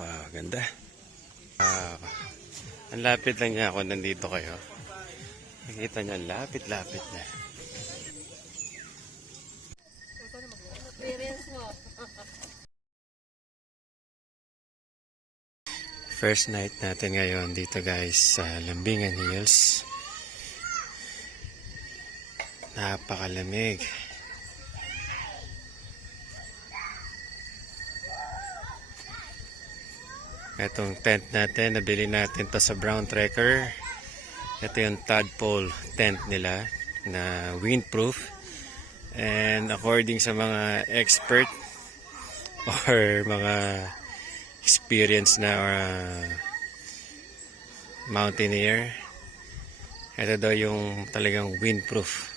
Wow, ganda. Wow. Ang lapit lang niya ako nandito kayo. Nakikita niyo, lapit-lapit na. Experience mo. First night natin ngayon dito guys sa Lambingan Hills. Napakalamig. Itong tent natin, nabili natin to sa Brown Trekker. Ito yung tadpole tent nila na windproof. And according sa mga expert or mga experience na mountaineer, ito daw yung talagang windproof.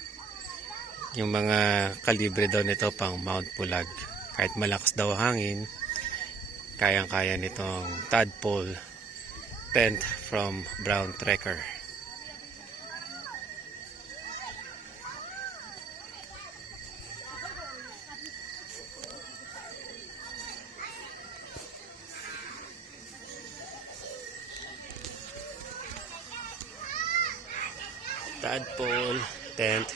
Yung mga kalibre daw nito pang Mount Pulag. Kahit malakas daw hangin, kayang-kaya nitong tadpole tent from Brown Trekker. Tadpole tent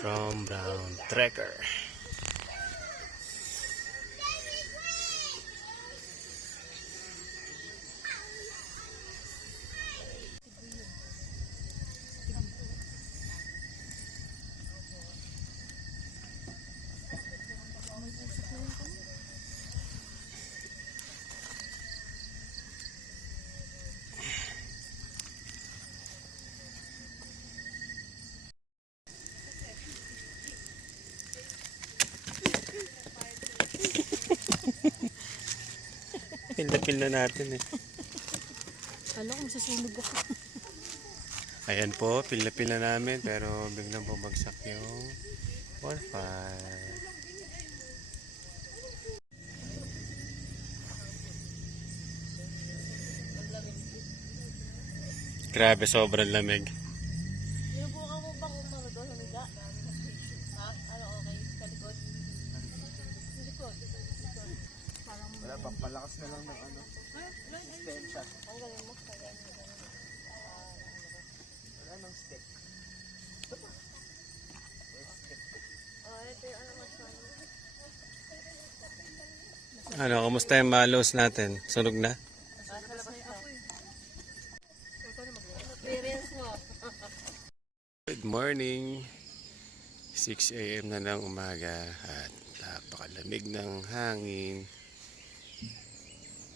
from Brown Trekker. Pila-pila natin eh. Alam ko, masusunog ako. Ayan po, pila-pila namin pero biglang bumagsak yung bonfire. Grabe, sobrang lamig. Sinubukan mo ba kung doon sa miga? Ha? Ano, okay? Sa likod? Sa likod? Parang Wala, pampalakas na lang ng ano. Stensya. ang galing mo. Wala nang stick. Ito yung ano mas Ano, kumusta yung malos natin? Sunog na? nasa labas na. Experience mo. Good morning. 6 a.m. na ng umaga at napakalamig ng hangin.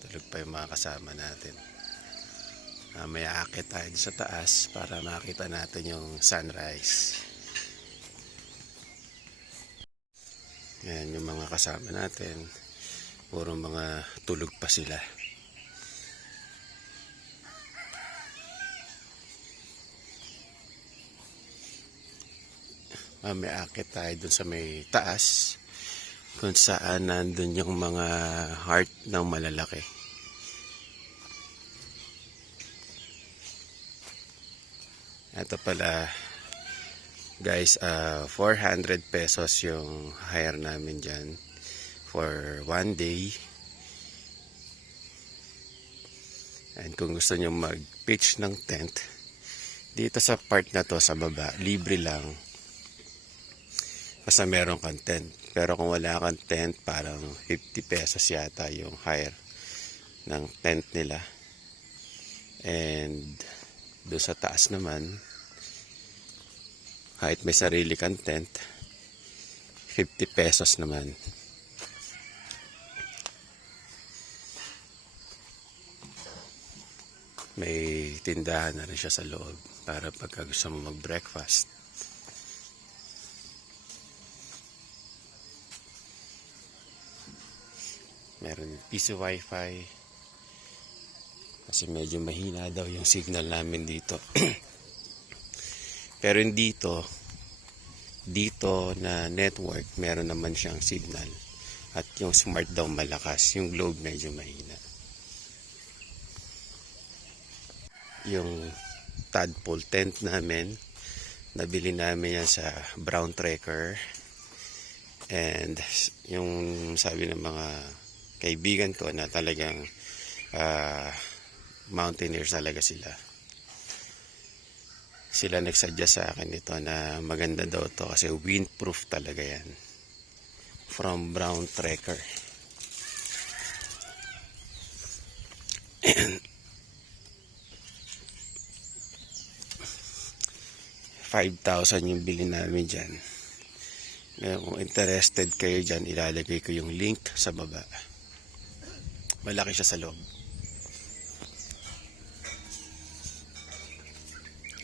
Tulog pa yung mga kasama natin. May aakit tayo sa taas para makita natin yung sunrise. Yan yung mga kasama natin. Puro mga tulog pa sila. May aakit tayo dun sa may taas kung saan nandun yung mga heart ng malalaki. Ito pala guys, 400 pesos yung hire namin dyan for 1 day. And kung gusto nyo mag-pitch ng tent dito sa part na to sa baba, libre lang basta meron kang tent. Pero kung wala kang tent, parang 50 pesos yata yung hire ng tent nila. And doon sa taas naman, kahit may sarili kang tent, 50 pesos naman. May tindahan na rin siya sa loob para pagka gusto mo mag-breakfast. Meron piso wifi kasi medyo mahina daw yung signal namin dito. Pero dito na network meron naman siyang signal at yung smart daw malakas, yung Globe medyo mahina. Yung tadpole tent namin, nabili namin yan sa Brown Trekker. And yung sabi ng mga kaibigan ko na talagang Mountaineers talaga sila. Sila nagsuggest sa akin ito na maganda daw to kasi windproof talaga yan. From Brown Trekker. 5,000 yung bili namin dyan. Ngayon, kung interested kayo dyan, ilalagay ko yung link sa baba. Malaki siya sa loob.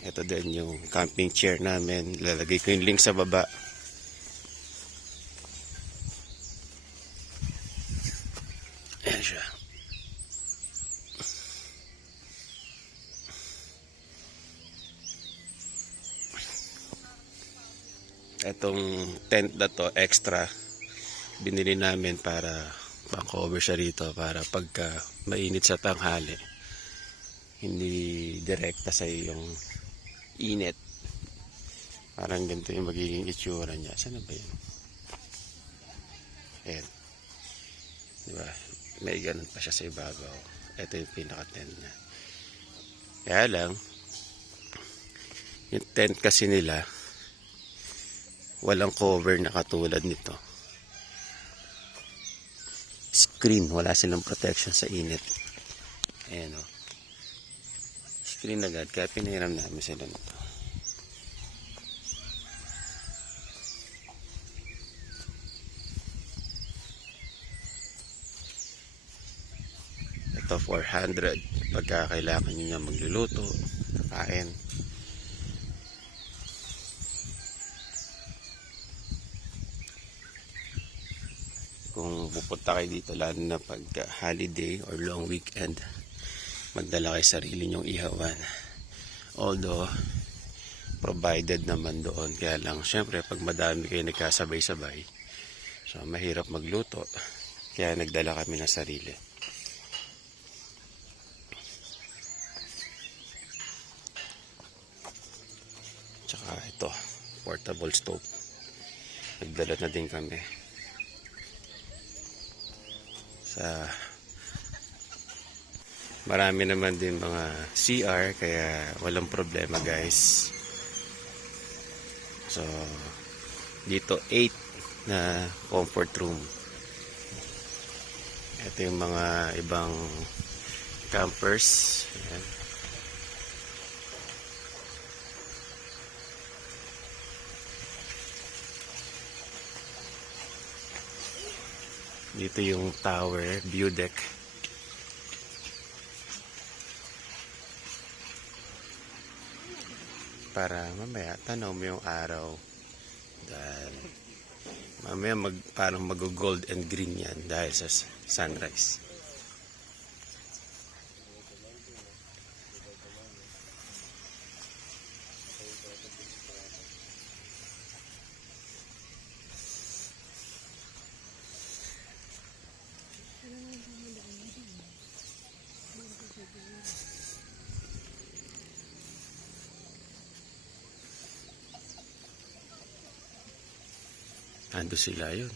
Ito din yung camping chair namin. Ilalagay ko yung link sa baba. Ayan siya. Itong tent na to extra binili namin para pang-cover siya rito para pagka mainit sa tanghali hindi direkta sa yung init. Parang ganito yung magiging itsura niya. Saan na ba yun? Ayan. Diba? May ganun pa siya sa ibabaw. Ito yung pinaka-tent niya. Kaya lang yung tent kasi nila walang cover na katulad nito. Screen, wala silang protection sa init. Ayan o. Screen agad, kaya pinahiram namin sila nito. Ito 400 pagka kailangan nyo nga magluluto, kain. Kung pupunta kayo dito lalo na pag holiday or long weekend, magdala kayo sarili nyong ihawan. Although provided naman doon, kaya lang syempre pag madami kayo nagkasabay-sabay, so mahirap magluto, kaya nagdala kami ng sarili. Tsaka ito, portable stove, nagdala na din kami. Marami naman din mga CR kaya walang problema guys. So dito 8 na comfort room. Ito yung mga ibang campers. Ayan. Dito yung tower, view deck. Para mamaya tanaw mo yung araw. Dahil mamaya parang mag-gold and green yan dahil sa sunrise. Ando sila yun.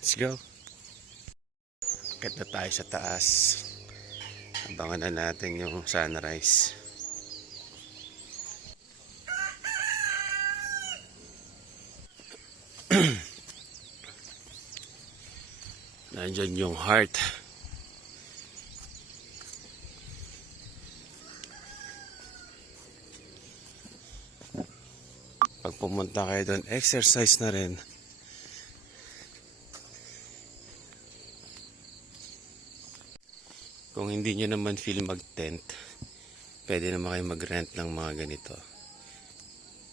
Let's go. Akit na tayo sa taas. Abangan na natin yung sunrise. Nandyan yung heart. Pag pumunta kayo doon, exercise na rin. Kung hindi nyo naman feel mag-tent, pwede naman kayo mag-rent ng mga ganito.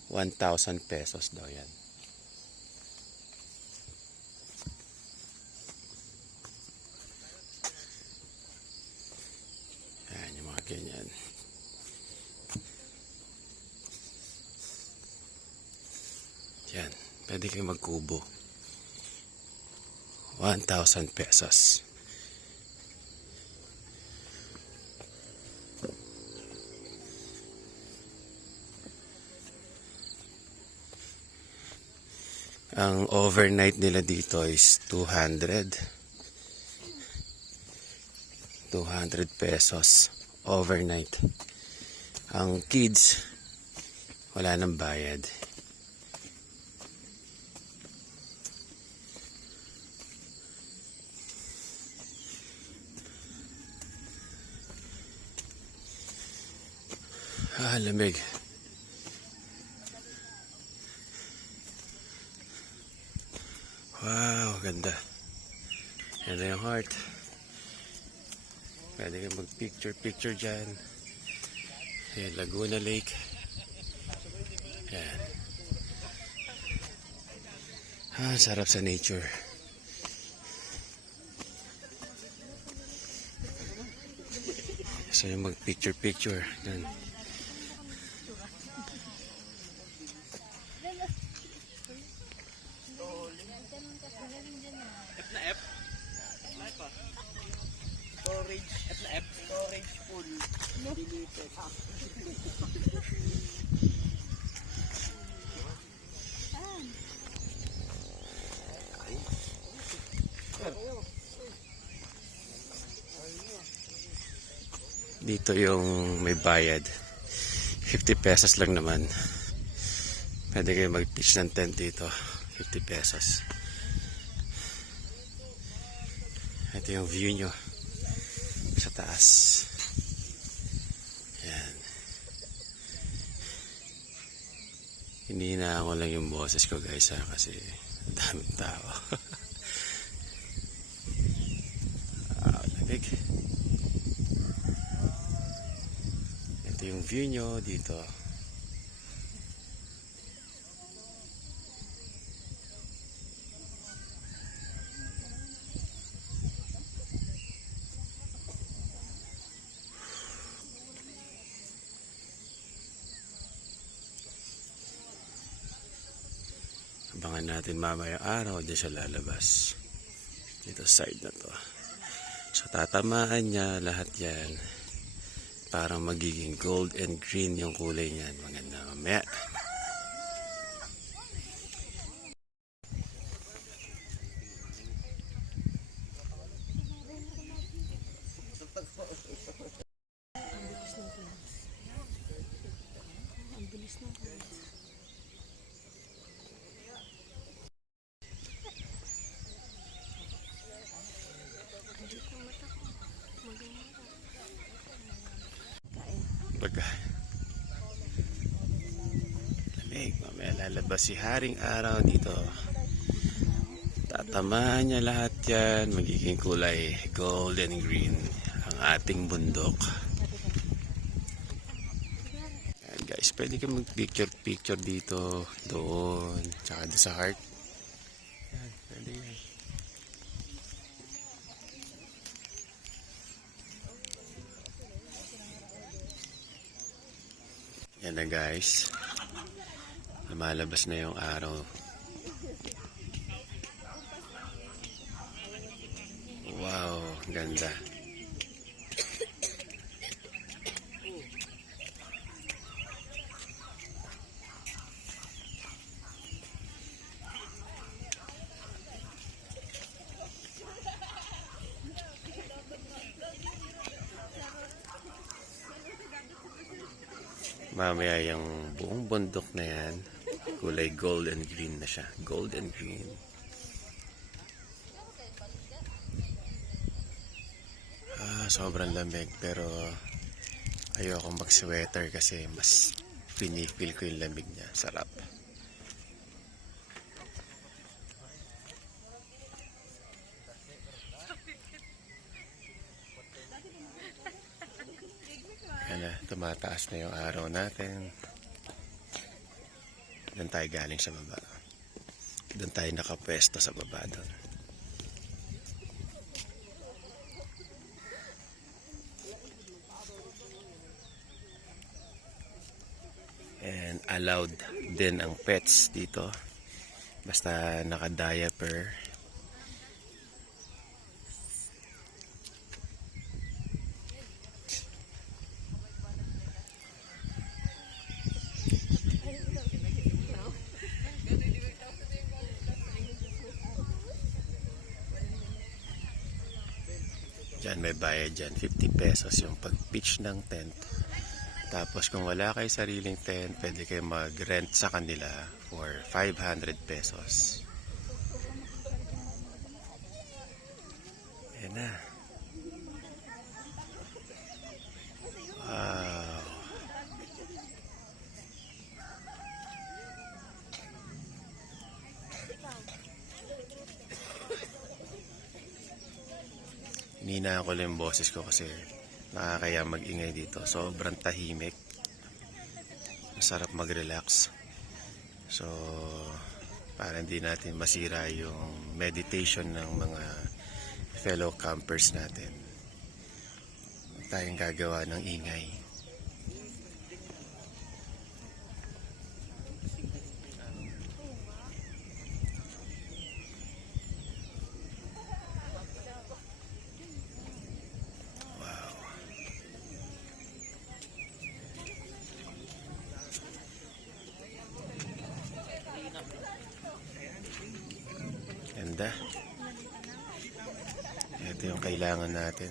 1,000 pesos daw yan. Ayan yung mga ganyan. Yan, pwede kayo magkubo. 1,000 pesos. Ang overnight nila dito is 200. ₱200 overnight. Ang kids, wala nang bayad. Lamig. Wow, ganda. Yan na yung heart. Pwede kayo mag-picture dyan. Ayan, Laguna Lake. Ayan. Sarap sa nature. So yung mag-picture dyan. Storage. F na F. Storage full. Deleted. Dito yung may bayad. ₱50 lang naman. Pwede kayo mag-pitch ng tent dito. ₱50. Ito yung view nyo sa taas. Yan. Hinihina ko lang yung boses ko guys kasi daming tao. Lamig. Ito yung view nyo dito. Abangan natin mamaya araw din siya lalabas. Dito side na to. So tatamaan niya lahat yan. Parang magiging gold and green yung kulay niyan. Maganda mamaya. Baga. Lamig. Mamaya lalabas si Haring Araw dito. Tatamaan niya lahat yan. Magiging kulay gold and green ang ating bundok. Ayan guys, pwede ka mag-picture dito, doon, tsaka doon sa heart. Ayan, pwede yan. Yan na guys. Lumalabas na yung araw. Wow, ganda. Mamaya yung buong bundok na yan, kulay gold and green na siya. Gold and green. Sobrang lamig pero ayoko mag-sweater kasi mas pinifeel ko yung lamig niya. Sarap. Yan na, tumataas na yung araw natin. Doon tayo galing sa baba. Doon tayo nakapwesto sa baba doon. And allowed din ang pets dito. Basta naka-diaper. Diyan may bayad dyan. 50 pesos yung pag-pitch ng tent. Tapos kung wala kayo sariling tent, pwede kayo mag-rent sa kanila for 500 pesos. Ayan na. Wow. Hinaan ko lang yung boses ko kasi nakakaya mag-ingay dito. Sobrang tahimik. Masarap mag-relax. So, para hindi natin masira yung meditation ng mga fellow campers natin. Huwag tayong gagawa ng ingay. Ganda. Ito yung kailangan natin.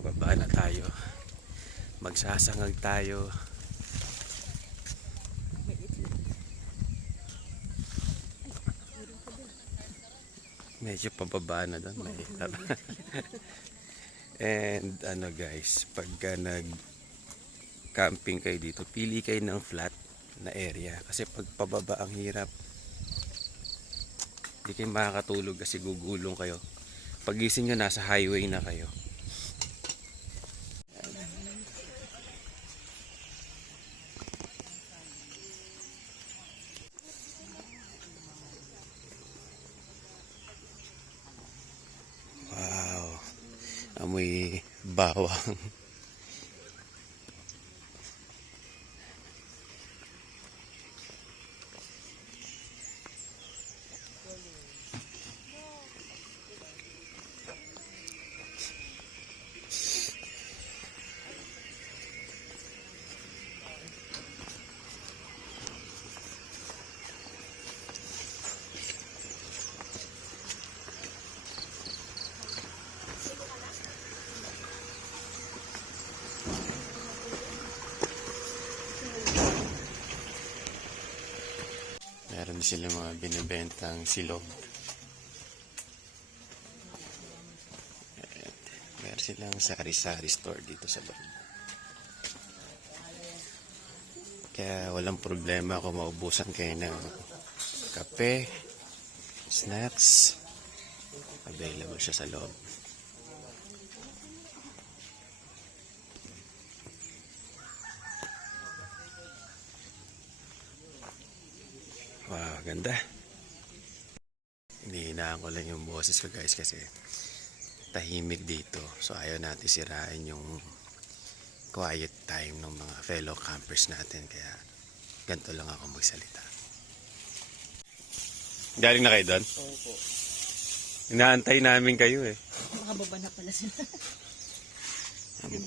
Bababa na tayo. Magsasangag tayo. Medyo pababa na doon. Mahirap. And ano guys, pagka nag-camping kayo dito, pili kayo ng flat na area. Kasi pag pababa ang hirap. Hindi kayo makakatulog kasi gugulong kayo. Pagising nyo, nasa highway na kayo. Amoy bawang. Meron sila mga binibentang silog. At meron silang sari-sari store dito sa loob. Kaya walang problema kung maubusan kayo ng kape, snacks. Available siya sa loob. Wow, ganda. Hinihinaan ko lang yung boses ko guys kasi tahimik dito. So ayaw natin sirain yung quiet time ng mga fellow campers natin. Kaya ganito lang ako magsalita. Galing na kayo doon? Opo. Inaantay namin kayo eh. Makababa na pala sila.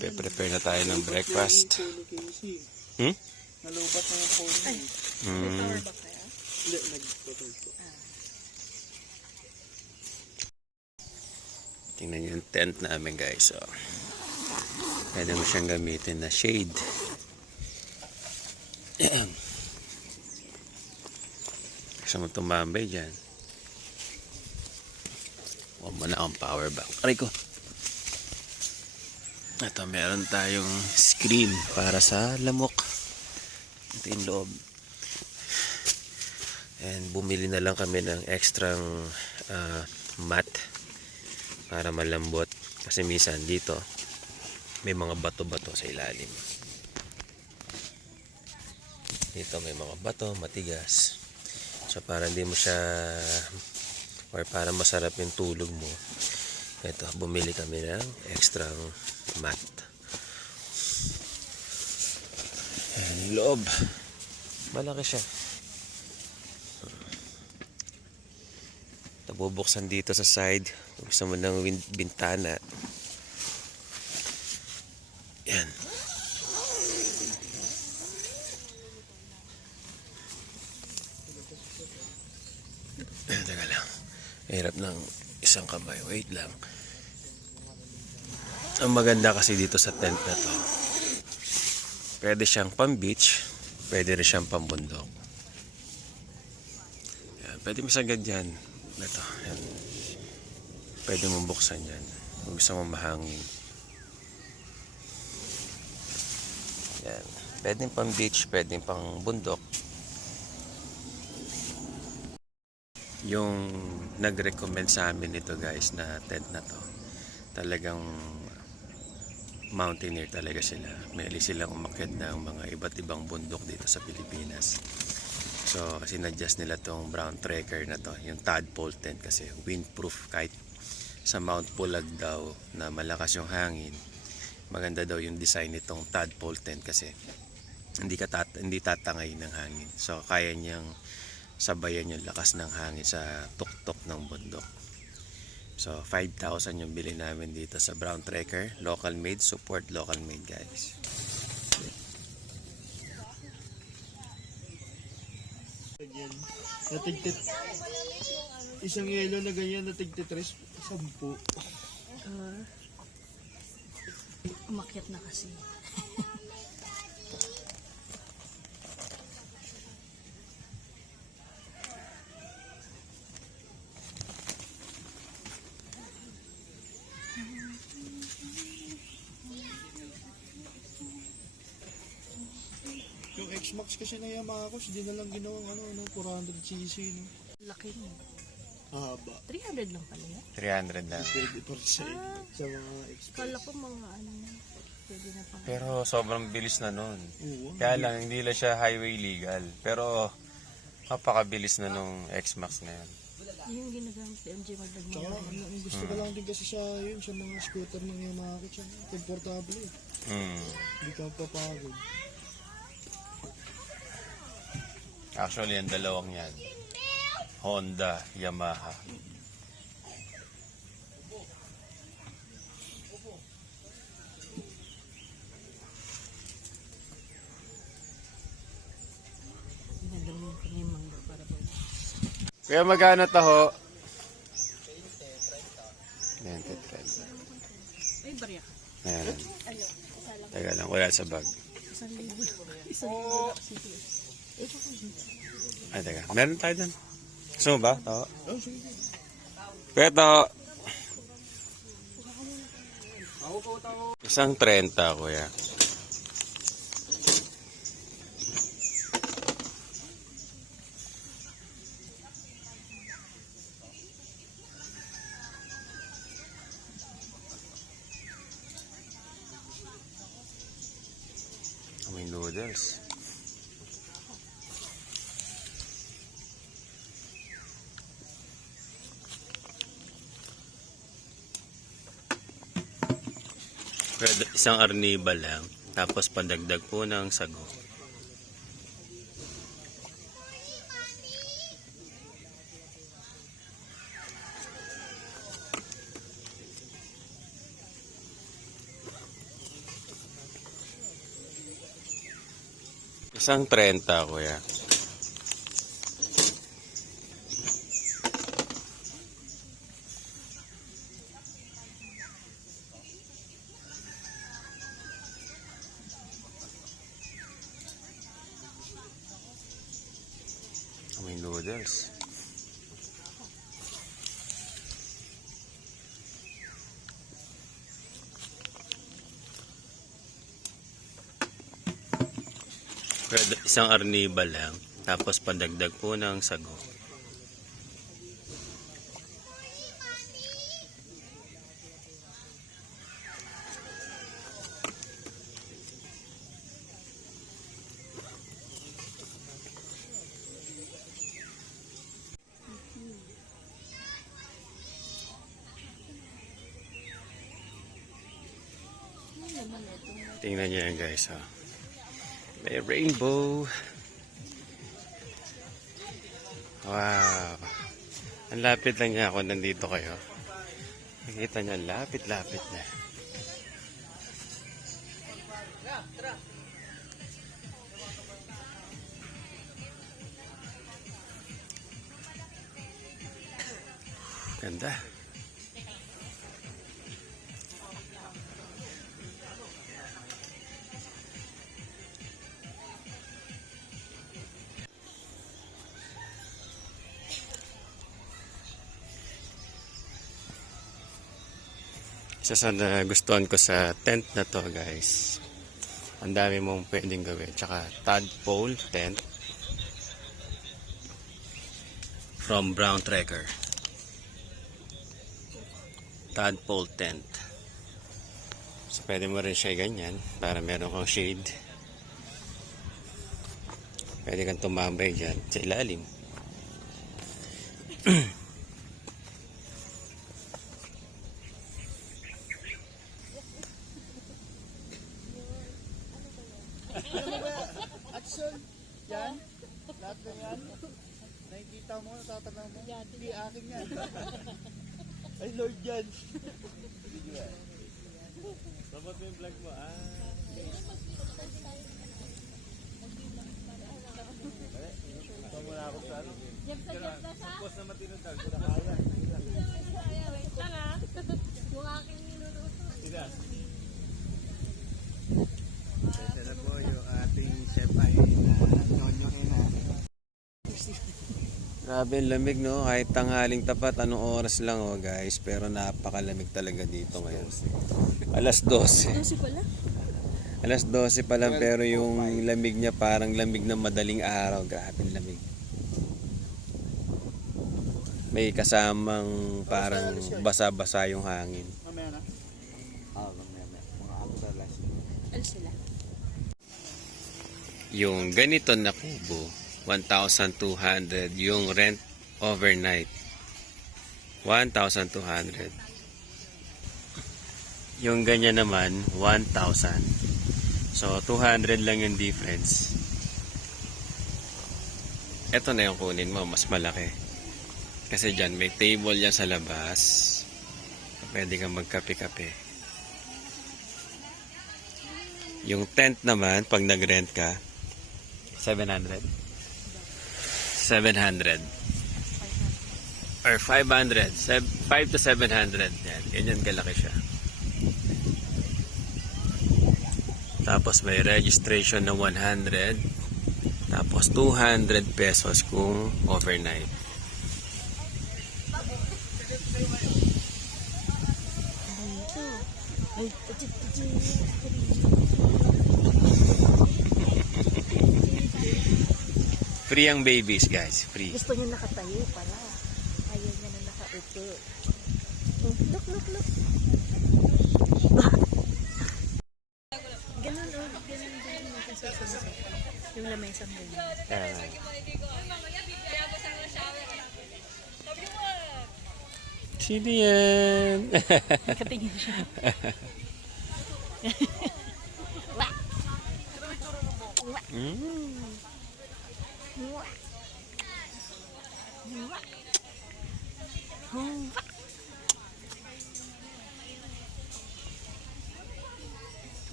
Prepare na tayo ng breakfast. Hmm? Nalubat na yung phone. Ay, may power bank kaya? Hindi, nag-total po. Tingnan nyo yung tent namin guys. So, pwede mo siyang gamitin na shade. Gusto mo tumambay dyan. Huwag mo na akong power bank. Aray ko. Ito, meron tayong screen para sa lamok. Ito yung loob. And bumili na lang kami ng extra mat para malambot. Kasi minsan dito may mga bato-bato sa ilalim. Dito may mga bato, matigas. So para hindi mo siya or para masarap yung tulog mo, ito, bumili kami ng extra mat. Ayan yung loob. Malaki siya. Nabubuksan dito sa side. Gusto mo ng bintana. Yan. Teka lang. Hirap ng isang kamay. Wait lang. Ang maganda kasi dito sa tent na to, pwede siyang pang beach, pwede rin siyang pang bundok. Yan, pwede mo sagad yan. Ito, yan. Pwede mong buksan yan. Kung gusto mong mahangin. Yan. Pwede pang beach, pwede pang bundok. Yung nag-recommend sa amin ito guys na tent na to, talagang mountaineer talaga sila. Mahilig silang umakyat ng mga iba't ibang bundok dito sa Pilipinas. So, sinadjust nila tong brown trekker na to, yung tadpole tent kasi windproof kahit sa Mount Pulag daw na malakas yung hangin. Maganda daw yung design nitong tadpole tent kasi hindi tatangay ng hangin. So, kaya niyang sabayan yung lakas ng hangin sa tuktok ng bundok. So, 5,000 yung bili namin dito sa brown trekker. Local made. Support local made, guys. Ganyan. Natigtit. Isang yelo na ganyan, natigtitres. 10. Umakyat na kasi. Yung X-Max kasi na Yamaha, hindi na lang ginawang 400cc, no? Laki mo. Haba. 300 lang pala yan. 300 lang. Pwede pa rin sa mga X-Max. Kala ko mga pwede na pang... Pero sobrang bilis na nun. Oo. Kaya lang, hindi lang siya highway legal. Pero, napakabilis na nung X-Max na yan. Yung ginagamit ni MJ Magdag Tsaka, ang gusto ko lang din kasi sa mga scooter ng Yamaha, komportable eh. Hindi ka papagod. Actually, ang dalawang yan. Honda, Yamaha. Ginagawa ko na yung mangga para po. Kaya magkano taho? 20, 30. Ay, barya. Ayan. Teka lang, wala sa bag. 1,000. 1,000. Sige. Ay, teka. Meron tayo dun. Gusto mo ba? Taho? Oh, sige. Kaya taho. Isang 30, kuya. May noodles. Isang arniba lang. Tapos pandagdag po ng sago. Isang 30, kuya. May noodles. Isang arniba lang. Tapos pandagdag po ng sago. Tingnan niyo yan guys. Ha? May rainbow. Wow. Ang lapit lang niya ako, nandito kayo. Nakikita niyo, lapit-lapit na. Ganda. Isa sa nagustuhan ko sa tent na to, guys. Ang dami mong pwedeng gawin. Tsaka tadpole tent from Brown Trekker. Tadpole tent. So pwede mo rin siya ganyan para meron kang shade. Pwede kang tumambay dyan sa ilalim. Action! Yan? Lahat na yan? Nakikita mo, natatanaw mo? Hindi, akin yan. Ay, Lord yan. Dapat mo yung vlog mo, Wala ako sa ano. Tapos na matinutag. Wait lang ah. Yung aking niluluto. Ida. Ito na po yung ating chef ay nyonyohin na. Grabe ang lamig, no? Kahit tanghaling tapat, anong oras lang, oh guys. Pero napakalamig talaga dito ngayon. Alas 12. 12 pala? Alas 12 pa lang, pero yung lamig niya parang lamig ng madaling araw. Grabe ang lamig. May kasamang parang basa-basa yung hangin. Mamaya na? Mamaya. Mga ako sa last. Ano sila? Yung ganito na kubo, 1,200. Yung rent overnight, 1,200. Yung ganyan naman, 1,000. So, 200 lang yung difference. Ito na yung kunin mo, mas malaki. Kasi dyan, may table yan sa labas. Pwede kang magkape-kape. Yung tent naman, pag nag-rent ka, 700. 700. Or 500. 5 to 700. Yan. Ganyan kalaki siya. Tapos may registration na 100. Tapos 200 pesos kung overnight. Free ang babies, guys. Free. Gusto niya nakatayo pala. Ayaw niya na nakaupo. Look. Ganun o. Ganun natin sa sunset. Yung lamesang ganyan. Sino yan? Nakatingin siya.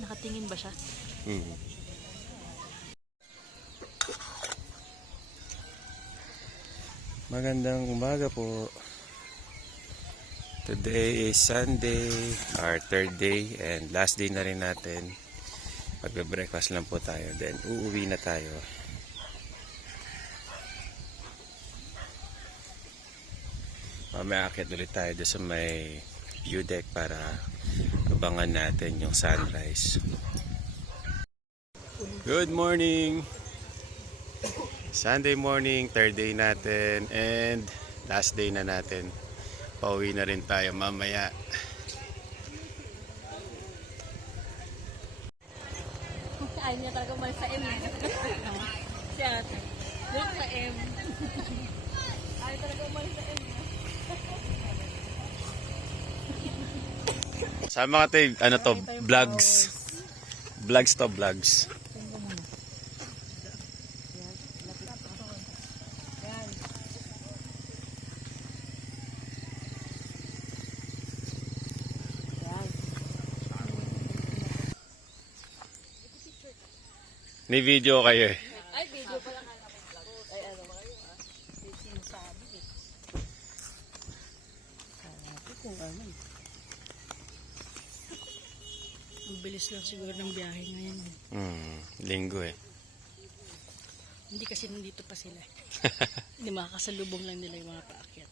Nakatingin ba siya? Magandang umaga po. Today is Sunday, our third day and last day na rin natin. Magbe-breakfast lang po tayo, then uuwi na tayo. Mamaya akit ulit tayo doon sa may view deck para abangan natin yung sunrise. Good morning! Sunday morning, third day natin and last day na natin. Pauwi na rin tayo mamaya. Ayaw niya talaga umalis sa M. Si ate. Doon sa M. Ayaw talaga umalis sa M. Sama ka tayo, ano to, vlogs. Vlogs to, vlogs. May video kayo eh. Ay, video pala nga namin vlog. Ay, ano ba kayo ah? May sinasabi eh. Sabi ko, ano eh. Ang bilis lang siguro ng biyahe ngayon. Linggo eh. Hindi kasi nandito pa sila. Hindi makakasalubong lang nila yung mga paakyat.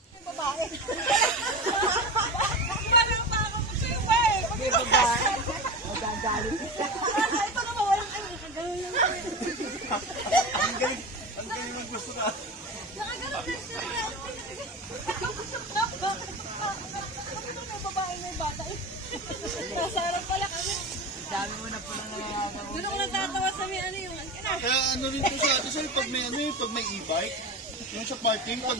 Ang galing ng gusto ka. Nasa harap pala kami. Dami mo na po na nangangagawa. Doon ako natatawa sa may ano yung... Kaya ano rin to sa atin, pag may ano eh, pag may e-bike, yung sa parking, pag